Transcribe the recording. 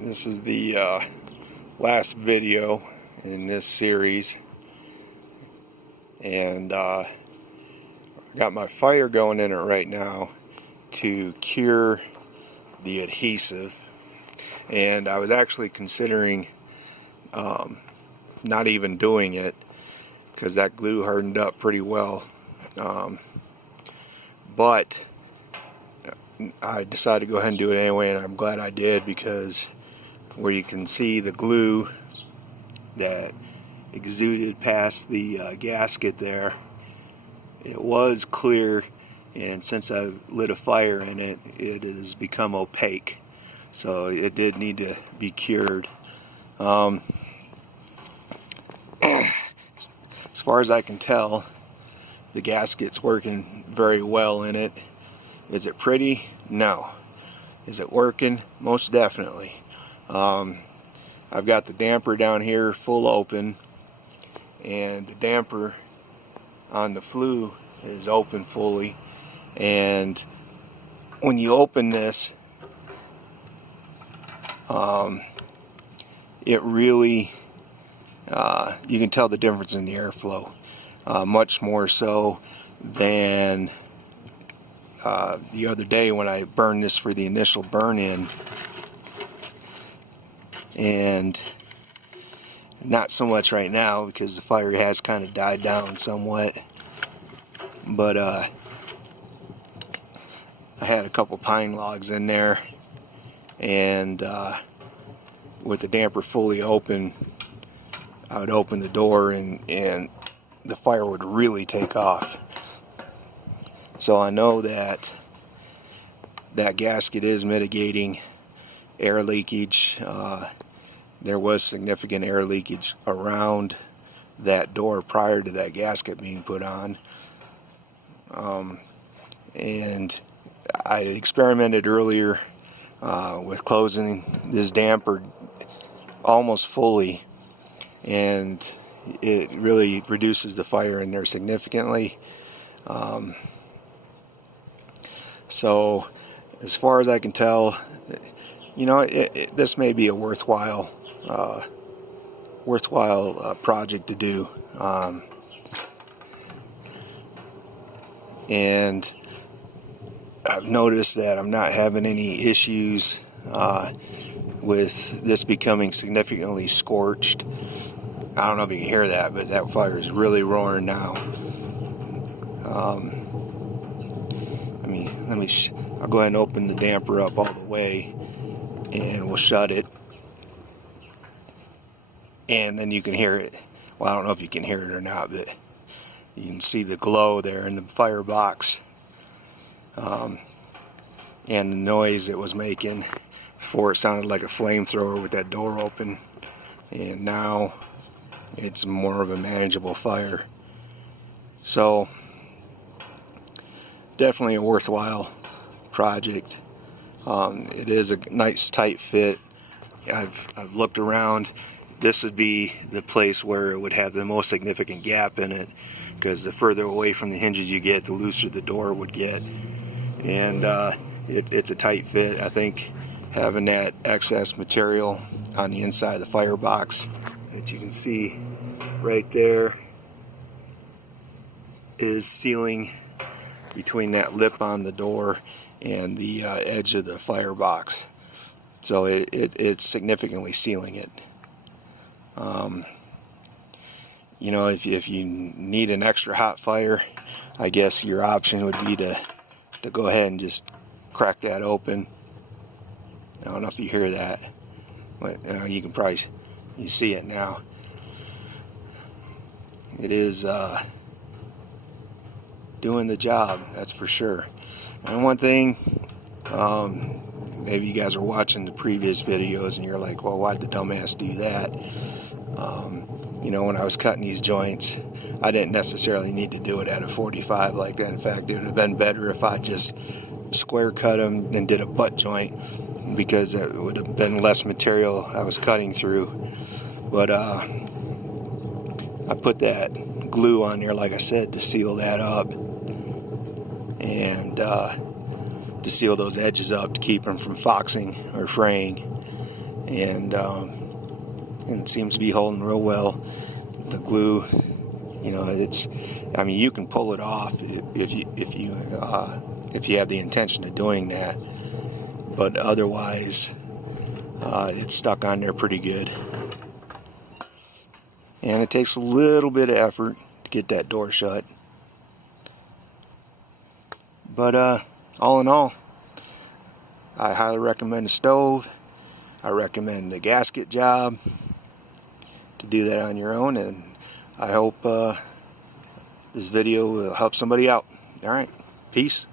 This is the last video in this series, and I got my fire going in it right now to cure the adhesive. And I was actually considering not even doing it because that glue hardened up pretty well, but I decided to go ahead and do it anyway, and I'm glad I did, because where you can see the glue that exuded past the gasket there, it was clear, and since I lit a fire in it, it has become opaque. So it did need to be cured. As far as I can tell, the gasket's working very well in it. Is it pretty? No. Is it working? Most definitely. I've got the damper down here full open, and the damper on the flue is open fully, and when you open this, it really, you can tell the difference in the airflow, much more so than the other day when I burned this for the initial burn-in, and not so much right now because the fire has kind of died down somewhat. But I had a couple pine logs in there, and with the damper fully open, I would open the door and the fire would really take off. So I know that that gasket is mitigating air leakage. There was significant air leakage around that door prior to that gasket being put on. And I experimented earlier with closing this damper almost fully, and it really reduces the fire in there significantly. So as far as I can tell, you know, this may be a worthwhile project to do. And I've noticed that I'm not having any issues with this becoming significantly scorched. I don't know if you can hear that, but that fire is really roaring now. I'll go ahead and open the damper up all the way, and we'll shut it, and then you can hear it. Well, I don't know if you can hear it or not, but you can see the glow there in the firebox, and the noise it was making. Before, it sounded like a flamethrower with that door open, and now it's more of a manageable fire. So definitely a worthwhile project. It is a nice tight fit. I've looked around. This would be the place where it would have the most significant gap in it, because the further away from the hinges you get, the looser the door would get. And it's a tight fit. I think having that excess material on the inside of the firebox that you can see right there is sealing between that lip on the door and the edge of the firebox. So it's significantly sealing it. You know, if you need an extra hot fire, I guess your option would be to go ahead and just crack that open. I don't know if you hear that, but you can probably see it now. It is doing the job, that's for sure. And one thing, maybe you guys are watching the previous videos and you're like, well, why'd the dumbass do that? You know, when I was cutting these joints, I didn't necessarily need to do it at a 45 like that. In fact, it would have been better if I just square cut them and did a butt joint, because it would have been less material I was cutting through. But I put that glue on there, like I said, to seal that up, and to seal those edges up to keep them from foxing or fraying. and it seems to be holding real well. The glue, you know, I mean, you can pull it off if you have the intention of doing that, but otherwise it's stuck on there pretty good. And it takes a little bit of effort to get that door shut. But all in all, I highly recommend the stove. I recommend the gasket job to do that on your own, and I hope this video will help somebody out. Alright, peace.